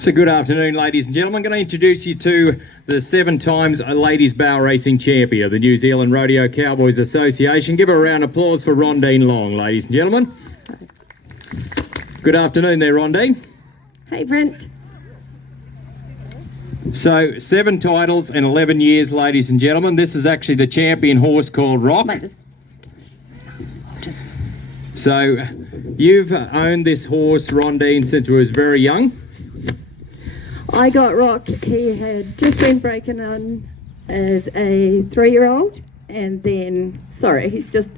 So good afternoon, ladies and gentlemen. I'm going to introduce you to the 7 times ladies barrel racing champion of the New Zealand Rodeo Cowboys Association. Give a round of applause for Rhondine Long, ladies and gentlemen. Good afternoon there, Rhondine. Hey, Brent. So 7 titles in 11 years, ladies and gentlemen. This is actually the champion horse called Rock. So you've owned this horse, Rhondine, since he was very young. I got Rock. He had just been breaking on as a 3-year-old, and then, he's just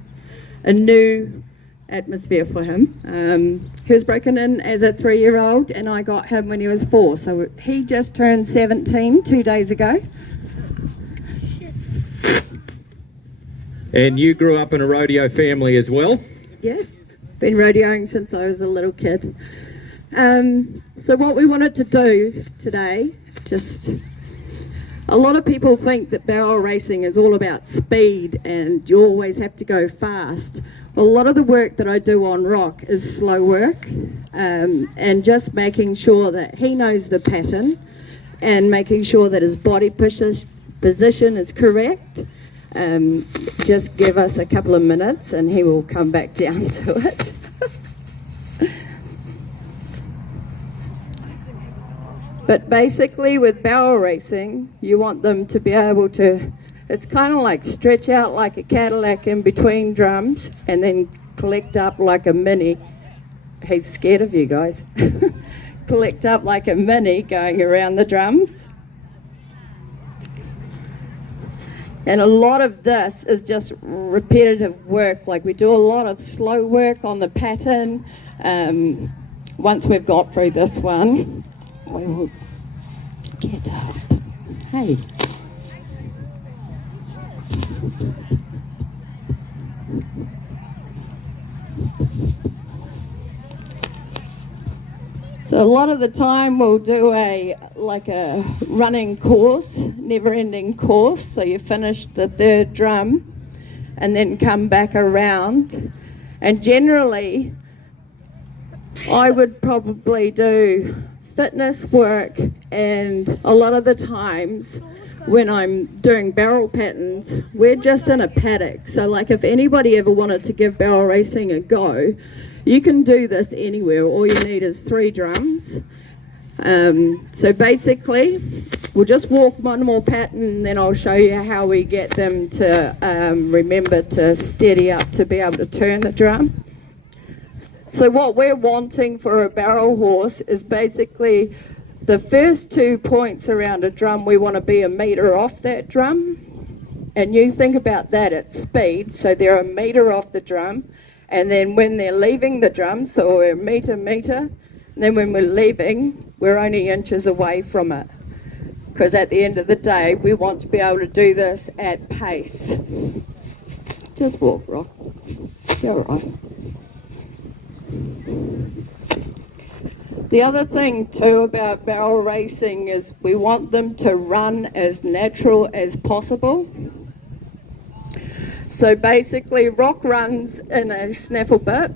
a new atmosphere for him. He was broken in as a 3-year-old, and I got him when he was 4. So he just turned 17 2 days ago. And you grew up in a rodeo family as well? Yes, been rodeoing since I was a little kid. So what we wanted to do today, a lot of people think that barrel racing is all about speed and you always have to go fast. Well, a lot of the work that I do on Rock is slow work, and just making sure that he knows the pattern and making sure that his body position is correct. Just give us a couple of minutes and he will come back down to it. But basically with barrel racing, you want them to be able to, it's kind of like stretch out like a Cadillac in between drums and then collect up like a Mini. He's scared of you guys. Collect up like a Mini going around the drums. And a lot of this is just repetitive work. Like we do a lot of slow work on the pattern. Once we've got through this one, we will get up. Hey. So a lot of the time we'll do a running course, never-ending course. So you finish the 3rd drum and then come back around. And generally, I would probably do fitness work, and a lot of the times when I'm doing barrel patterns, we're just in a paddock. So like if anybody ever wanted to give barrel racing a go, you can do this anywhere. All you need is 3 drums. So basically, we'll just walk one more pattern and then I'll show you how we get them to remember to steady up to be able to turn the drum. So what we're wanting for a barrel horse is basically the first 2 points around a drum, we want to be 1 metre off that drum. And you think about that at speed, so they're 1 metre off the drum. And then when they're leaving the drum, so we're metre, and then when we're leaving, we're only inches away from it. Because at the end of the day, we want to be able to do this at pace. Just walk, Rock. You're all right. The other thing too about barrel racing is we want them to run as natural as possible. So basically Rock runs in a snaffle bit.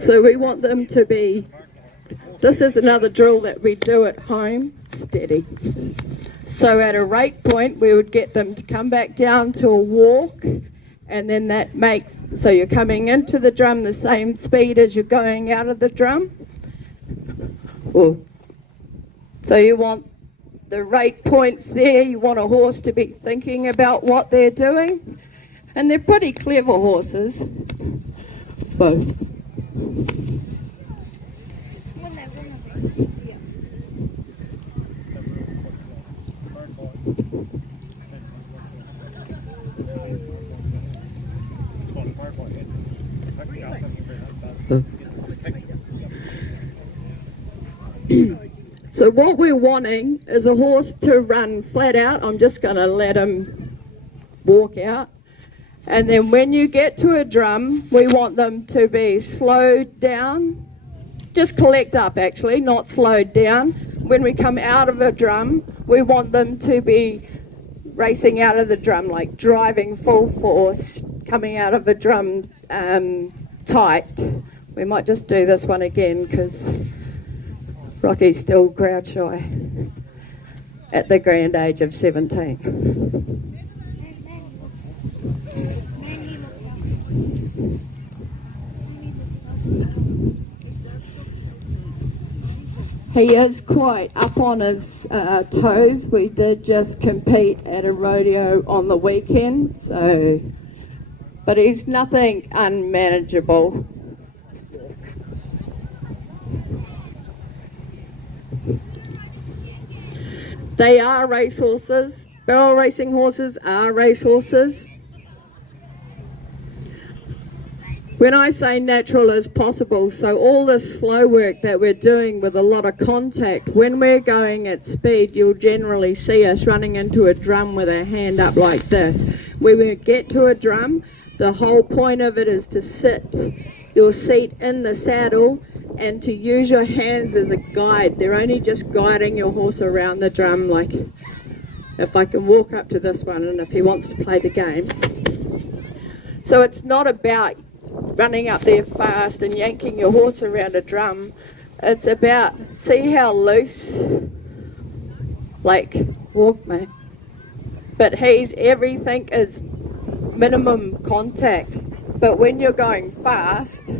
So we want them to be, this is another drill that we do at home, steady. So at a rate point, we would get them to come back down to a walk, and then that makes, so you're coming into the drum the same speed as you're going out of the drum. Ooh. So you want the rate points there, you want a horse to be thinking about what they're doing, and they're pretty clever horses, both. So what we're wanting is a horse to run flat out. I'm just going to let him walk out. And then when you get to a drum, we want them to be slowed down. Just collect up actually, not slowed down. When we come out of a drum, we want them to be racing out of the drum, like driving full force, coming out of a drum tight. We might just do this one again because Rocky's still crowd shy at the grand age of 17. He is quite up on his toes. We did just compete at a rodeo on the weekend, but he's nothing unmanageable. They are racehorses. Barrel racing horses are racehorses. When I say natural as possible, so all this slow work that we're doing with a lot of contact, when we're going at speed, you'll generally see us running into a drum with our hand up like this. When we get to a drum, the whole point of it is to sit your seat in the saddle and to use your hands as a guide. They're only just guiding your horse around the drum, like if I can walk up to this one and if he wants to play the game. So it's not about running up there fast and yanking your horse around a drum. It's about, see how loose, like, walk mate. But everything is minimum contact. But when you're going fast,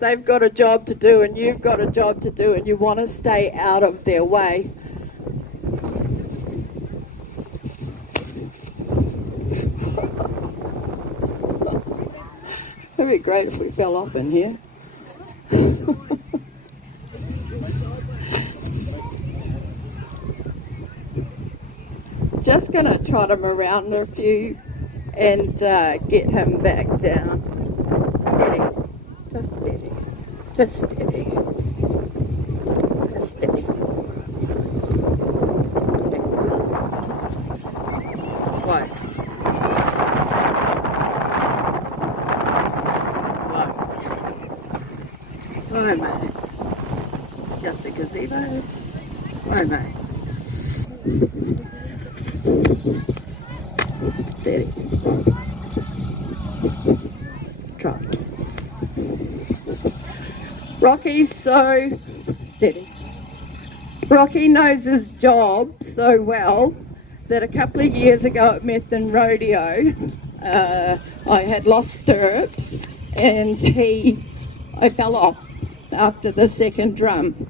they've got a job to do and you've got a job to do, and you want to stay out of their way. It'd be great if we fell off in here. Just gonna trot him around a few and get him back down. Steady, just steady, just steady, just steady. Right. Right, mate. It's just a gazebo. Right, mate. Steady. Trot. Rocky's so steady. Rocky knows his job so well that a couple of years ago at Methven Rodeo, I had lost stirrups and I fell off after the second drum,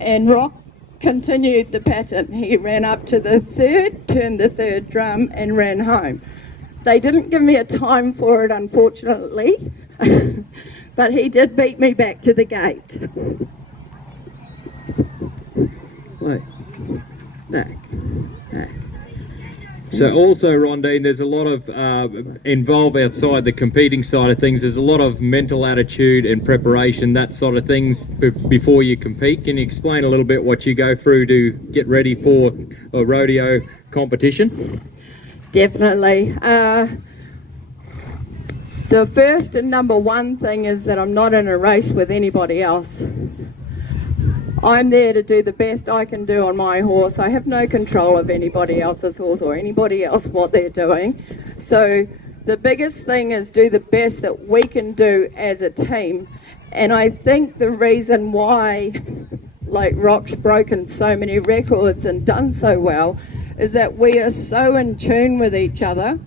and Rock continued the pattern. He ran up to the third, turned the third drum and ran home. They didn't give me a time for it, unfortunately, but he did beat me back to the gate. Wait. Back. So also, Rhondine, there's a lot of involved outside the competing side of things. There's a lot of mental attitude and preparation, that sort of things before you compete. Can you explain a little bit what you go through to get ready for a rodeo competition? Definitely. The first and number one thing is that I'm not in a race with anybody else. I'm there to do the best I can do on my horse. I have no control of anybody else's horse or anybody else what they're doing. So the biggest thing is do the best that we can do as a team. And I think the reason why, like, Rock's broken so many records and done so well is that we are so in tune with each other.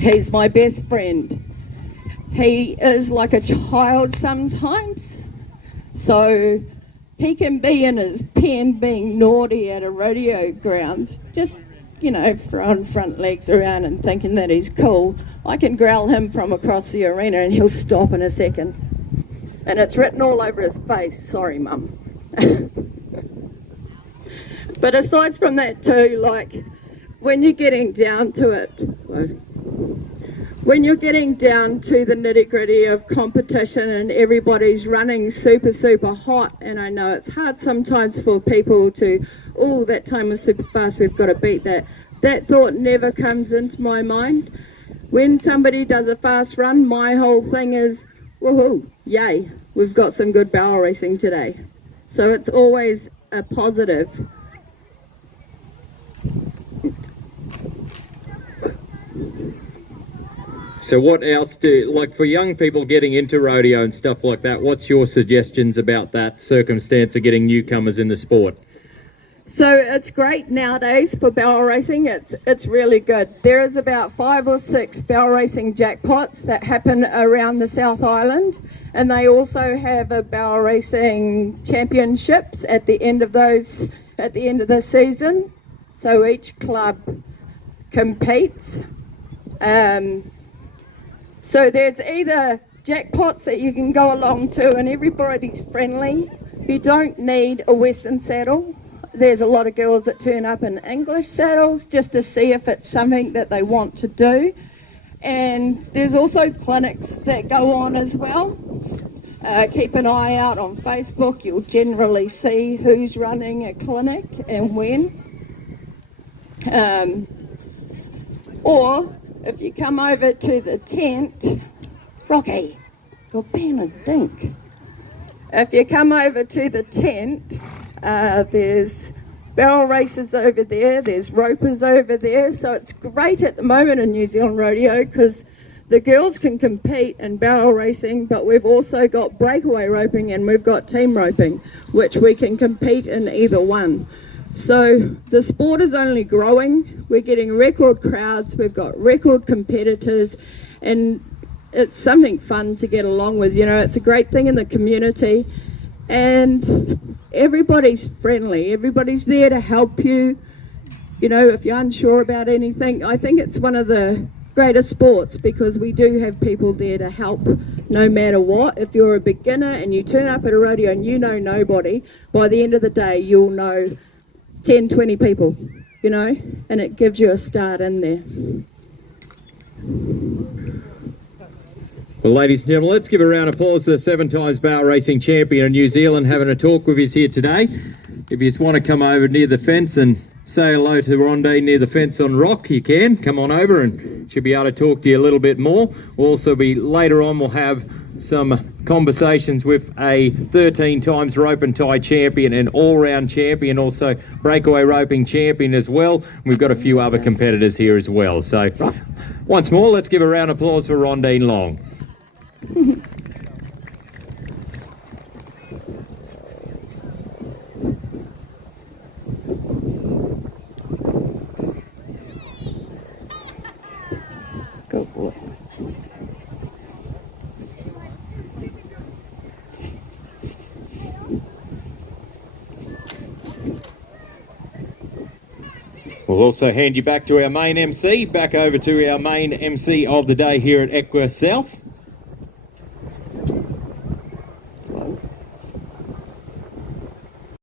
He's my best friend. He is like a child sometimes. So he can be in his pen being naughty at a rodeo grounds, just, you know, throwing front legs around and thinking that he's cool. I can growl him from across the arena and he'll stop in a second. And it's written all over his face, sorry mum. But aside from that too, like, when you're getting down to it, when you're getting down to the nitty-gritty of competition and everybody's running super hot, and I know it's hard sometimes for people to, oh, that time was super fast, we've got to beat that. That thought never comes into my mind. When somebody does a fast run, my whole thing is, woohoo, yay, we've got some good barrel racing today. So it's always a positive. So what else like for young people getting into rodeo and stuff like that, what's your suggestions about that circumstance of getting newcomers in the sport? So it's great nowadays for barrel racing. It's really good. There is about 5 or 6 barrel racing jackpots that happen around the South Island, and they also have a barrel racing championships at the end of the season. So each club competes. So there's either jackpots that you can go along to, and everybody's friendly. You don't need a Western saddle. There's a lot of girls that turn up in English saddles just to see if it's something that they want to do. And there's also clinics that go on as well. Keep an eye out on Facebook. You'll generally see who's running a clinic and when. Or if you come over to the tent, Rocky, you're being a dink. If you come over to the tent, there's barrel races over there, there's ropers over there, so it's great at the moment in New Zealand Rodeo because the girls can compete in barrel racing, but we've also got breakaway roping and we've got team roping, which we can compete in either one. So the sport is only growing. We're getting record crowds, we've got record competitors, and it's something fun to get along with. You know, it's a great thing in the community, and everybody's friendly. Everybody's there to help you. You know, if you're unsure about anything, I think it's one of the greatest sports because we do have people there to help no matter what. If you're a beginner and you turn up at a rodeo and you know nobody, by the end of the day you'll know 10, 20 people, you know, and it gives you a start in there. Well, ladies and gentlemen, let's give a round of applause to the 7 times barrel racing champion of New Zealand having a talk with us here today. If you just want to come over near the fence and say hello to Rhondine near the fence on Rock, you can. Come on over and she'll be able to talk to you a little bit more. We'll also be, later on, we'll have some conversations with a 13 times rope and tie champion and all-round champion, also breakaway roping champion as well. We've got a few other competitors here as well. So once more, let's give a round of applause for Rhondine Long. Good boy. We'll also hand you back to our main MC, back over to our main MC of the day here at Expo South.